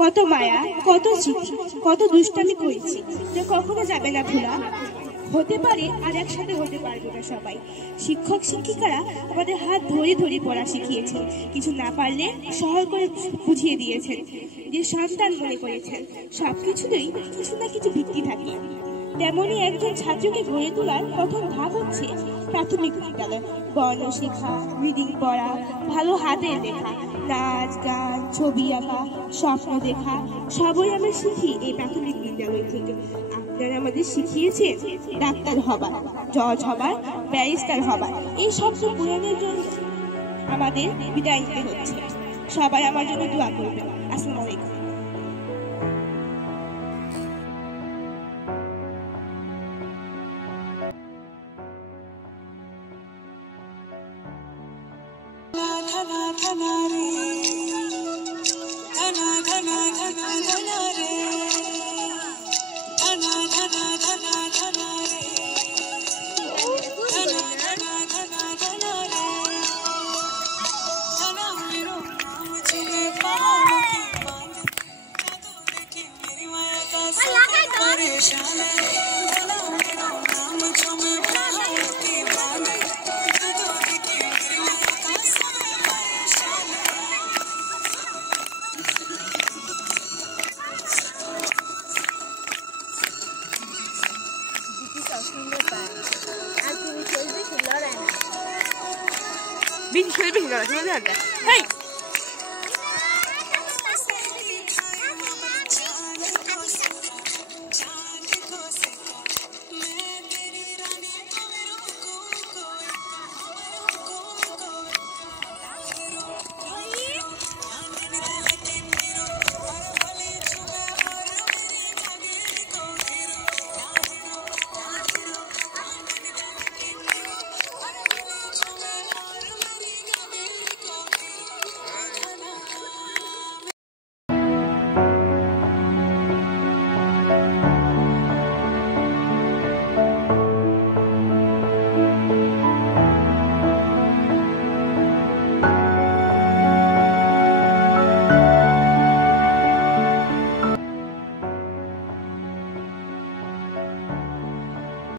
কত মায়া, কত চিঠি, কত দুষ্টামি করেছি, যে কখনো যাবে না ভোলা। হতে পারে আর একসাথে হতে পারবে না সবাই। শিক্ষক শিক্ষিকারা আমাদের হাত ধরে ধরে পড়া শিখিয়েছেন, কিছু না পারলে সহজ করে বুঝিয়ে দিয়েছেন। যে সন্তান মনে করেছেন সবকিছুতেই কিছু না কিছু ভিত্তি থাকে। তেমনই একজন ছাত্রকে গড়ে তোলার প্রথম ধাপ হচ্ছে প্রাথমিক বিদ্যালয়। বর্ণ শেখা, রিডিং পড়া, ভালো হাতের লেখা, নাচ গান, ছবি আঁকা, স্বপ্ন দেখা, সবই আমরা শিখি এই প্রাথমিক বিদ্যালয় থেকে। আপনারা আমাদের শিখিয়েছেন ডাক্তার হবার, জজ হবার, ব্যারিস্টার হবার। এই শব্দ পূরণের জন্য আমাদের বিদায় নিতে হচ্ছে। সবাই আমার জন্য দোয়া করবেন। আসসালামু আলাইকুম। Bin şöyle bir şey. Hey!